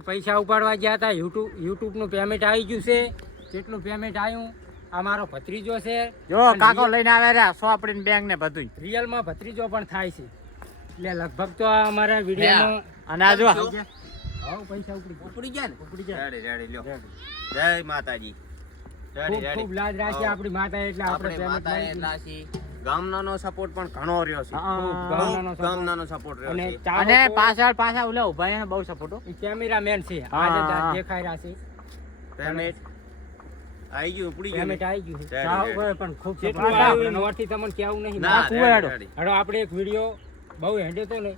અમે પૈસા ઉપાડવા ગયા હતા. યુટ્યુબનું પેમેન્ટ આવી ગયું છે. કેટલું પેમેન્ટ આવ્યું? આ મારો ભત્રીજો છે. જો કાકો લઈને આવે રે સોપડીને બેંક ને બધું. રિયલમાં ભત્રીજો પણ થાય છે. એટલે લગભગ તો આ અમારા વિડીયોમાં અને આ જો પૈસા ઉપડી ગયા ને ઉપડી ગયા. જય માતાજી. ખૂબ લાજ રાખી આપણી માતા એટલે આપણે ગામનાનો સપોર્ટ પણ ઘણો રહ્યો છે. ગામનાનો સપોર્ટ રહ્યો છે. અને પાછળ ઓલા ઉભા એને બહુ સપોર્ટ. કેમેરામેન છે આજે દેખાઈ રહ્યા છે. પેમેન્ટ આવી ગયું ઉપડી ગયું. પેમેન્ટ આવી ગયું છે. પણ ખૂબ કેટલું આવ્યું નોરથી તમને કેવું નહીં. હડો આપણે એક વિડીયો બહુ હેડ્યો તો ને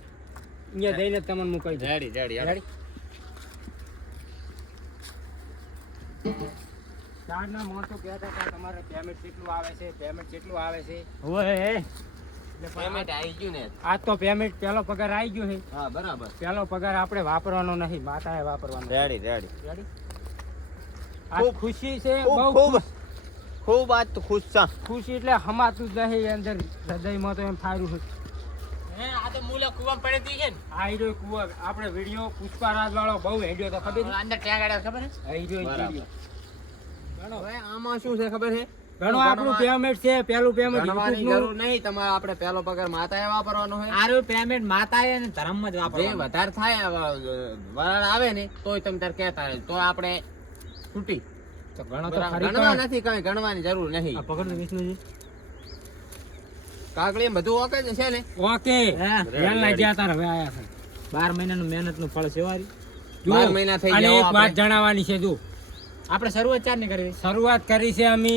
અહીંયા જઈને તમને મૂકાઈ દઉં. રેડી ચારના માણસો કહેતા હતા તમારે પેમેન્ટ કેટલું આવે છે પેમેન્ટ આવી ગયું ને. આજ તો પેમેન્ટ પહેલો પગાર આવી ગયો છે. હા બરાબર. પહેલો પગાર આપણે વાપરવાનો નહીં, માતાએ વાપરવાનો. રેડી. આ ખુશી છે બહુ ખૂબ આજ તો ખુશ છે. ખુશી એટલે હમાતું જ નહીં અંદર હૃદયમાં તો એમ થારું છે. આ તો મૂલા કુવા પડતી છે ને. આ હીરો કુવા આપણે વિડિયો પુષ્પારાજ વાળો બહુ હેડ્યો તો ખબર છે. અંદર ટેંગાડા ખબર છે. આ હીરો વિડિયો હવે આમાં શું છે ખબર છે? ઘણો આપણું પેમેન્ટ છે. પહેલું પેમેન્ટ ગણવાની જરૂર નહીં. તમારે આપણે પહેલો પગાર માતાએ વાપરવાનો હોય. આરું પેમેન્ટ માતાએ ને ધર્મમાં જ જે વાપરવાનું. વધારે થાય વરાળ આવે ને તોય તમે તાર કહેતા હોય તો આપણે છૂટી. તો ઘણો તો ખરી ગણવા નથી કઈ ગણવાની જરૂર નહીં. આ પકડ વિષ્ણુજી. કાકડી બધું ઓકે જ છે ને? ઓકે વેલા ગયા તાર હવે આયા છે. 12 મહિનાનું મહેનતનું ફળ છે વારી. 12 મહિના થઈ અને ગયા. એક વાત જણાવવાની છે. જો આપણે શરૂઆત ચાર ની કરવી. શરૂઆત કરી છે અમે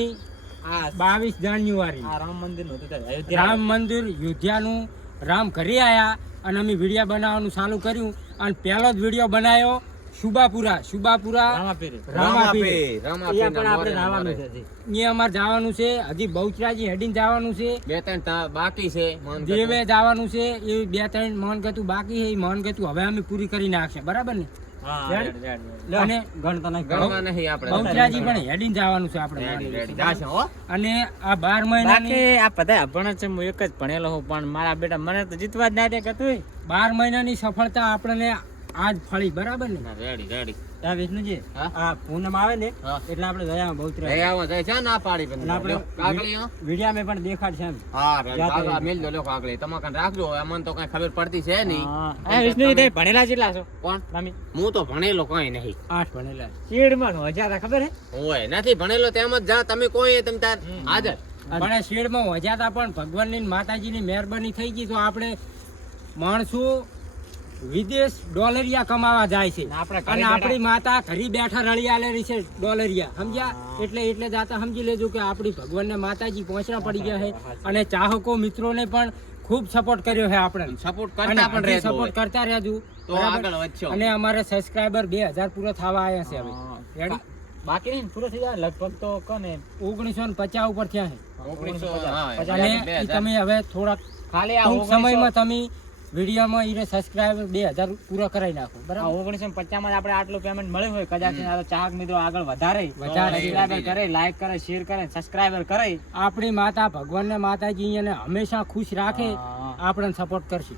આ 22 જાન્યુઆરી. આ રામ મંદિર નું હતું રામ મંદિર યોધ્યાનું રામ ઘરે આયા અને અમે વિડીયો બનાવવાનું ચાલુ કર્યું અને પહેલો જ વિડીયો બનાવ્યો શુભાપુરા રામાપીર. રામાપીર. અહીંયા પણ આપણે જવાનું છે હજી. અહીંયા અમારે જવાનું છે. હજી બહુચરાજી હેડીને જવાનું છે. 2-3 બાકી છે. દેવે જવાનું છે. એ 2-3 મનગતું બાકી છે. એ મનગતું હવે અમે પૂરી કરી નાખશે. બરાબર ને? અને ગણવા નહીં આપણે. બહુચરાજી પણ હેડીને જવાનું છે આપણે. જાશે હો. અને આ 12 મહિનાની બાકી આ બધા અભણ છે. હું એક જ ભણેલો હું પણ મારા બેટા મને તો જીતવા જ ના દે કતું. 12 મહિનાની સફળતા આપણને આજ ફળી. બરાબર ને? રેડી. ત્યાં વિષ્ણુજી હા? આ પૂનમ આવે ને હા. એટલે આપણે દયામાં બહુચરા દયામાં જાય છે ના પાડી પણ. અને આપણે કાકડી હો. વિડીયા મેં પણ દેખાડ છે એમ. હા કાકા મેલ દો લો કાકડી. તમે કાન રાખજો. અમને તો કઈ ખબર પડતી છે નહીં. હા વિષ્ણુજી તમે ભણેલા કેટલા છો? કોણ? તમે હું તો ભણેલો કઈ નહીં. 8 ભણેલા. શેડમાં હજાર ખબર હે? ઓય નથી ભણેલો તેમ જ જા. તમે કોઈ તમે તાર હાજર. પણ શેડમાં વજાતા પણ ભગવાનની ને માતાજીની મહેરબાની થઈ ગઈ તો આપણે માણસો વિદેશ ડોલરિયા કમાવા જાય છે અને આપણી માતા ઘરે બેઠા રળિયાલેરી છે ડોલરિયા. સમજ્યા? એટલે જાતા સમજી લેજો કે આપણી ભગવાનને માતાજી પહોંચવા પડી ગયા છે અને ચાહકો મિત્રોને પણ ખૂબ સપોર્ટ કર્યો છે આપણે. સપોર્ટ કરતા પણ રહેજો. સપોર્ટ કરતા રહેજો તો આગળ વધશો. અને અમારે સબસ્ક્રાઇબર 2000 પૂરો થવા આવ્યા છે હવે. રેડી? બાકી નહીં પૂરો થઈ જાય લગભગ તો કોને 1950 ઉપર થયા છે. 1900 હા. અને ઈ તમે હવે થોડાક ખાલી આ ટૂંક સમયમાં તમે વિડીયોમાં ઈને સબસ્ક્રાઇબર 2000 પૂરા કરાવી નાખો. બરાબર? 1950 માં આપણે આટલું પેમેન્ટ મળ્યું હોય કદાચ આ તો ચાહક મિત્રો આગળ વધારે સબસ્ક્રાઇબર કરે, લાઈક કરે, શેર કરે, સબસ્ક્રાઇબર કરે. આપણી માતા ભગવાનને માતાજી એને હંમેશા ખુશ રાખે. આપણને સપોર્ટ કરશે.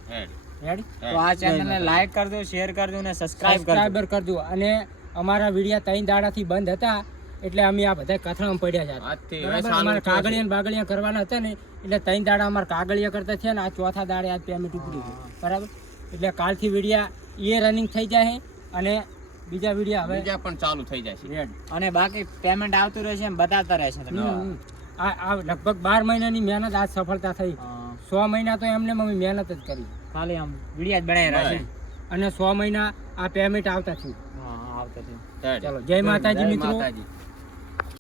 રેડી? તો આ ચેનલને લાઈક કરજો, શેર કરજો અને સબસ્ક્રાઇબર કરજો. અને અમારા વિડીયો 3 દાડાથી બંધ હતા એટલે અમે આ બધા કથળામાં પડ્યા આજથી હતા. બરાબર? અમારે કાગળિયા બાગળિયા કરવાના હતા ને એટલે 3 દાડા અમારે કાગળિયા કરતા છે ને આ ચોથા દાડે આજ પેમેન્ટ ઉપડી ગયું. બરાબર? એટલે કાલથી વિડીયા એ રનિંગ થઈ જાય અને બીજા વિડીયો હવે બીજા પણ ચાલુ થઈ જાય છે. અને બાકી પેમેન્ટ આવતું રહેશે એમ બતાવતા રહેશે તમને. આ લગભગ 12 મહિનાની મહેનત આજ સફળતા થઈ. 100 મહિના તો એમને અમે મહેનત જ કરી. ખાલી આમ વિડીયા જ બનાવી રહ્યા છે અને 100 મહિના આ પેમેન્ટ આવતા થયું. આવતા છે. ચલો જય માતાજી મિત્રો. માતાજી.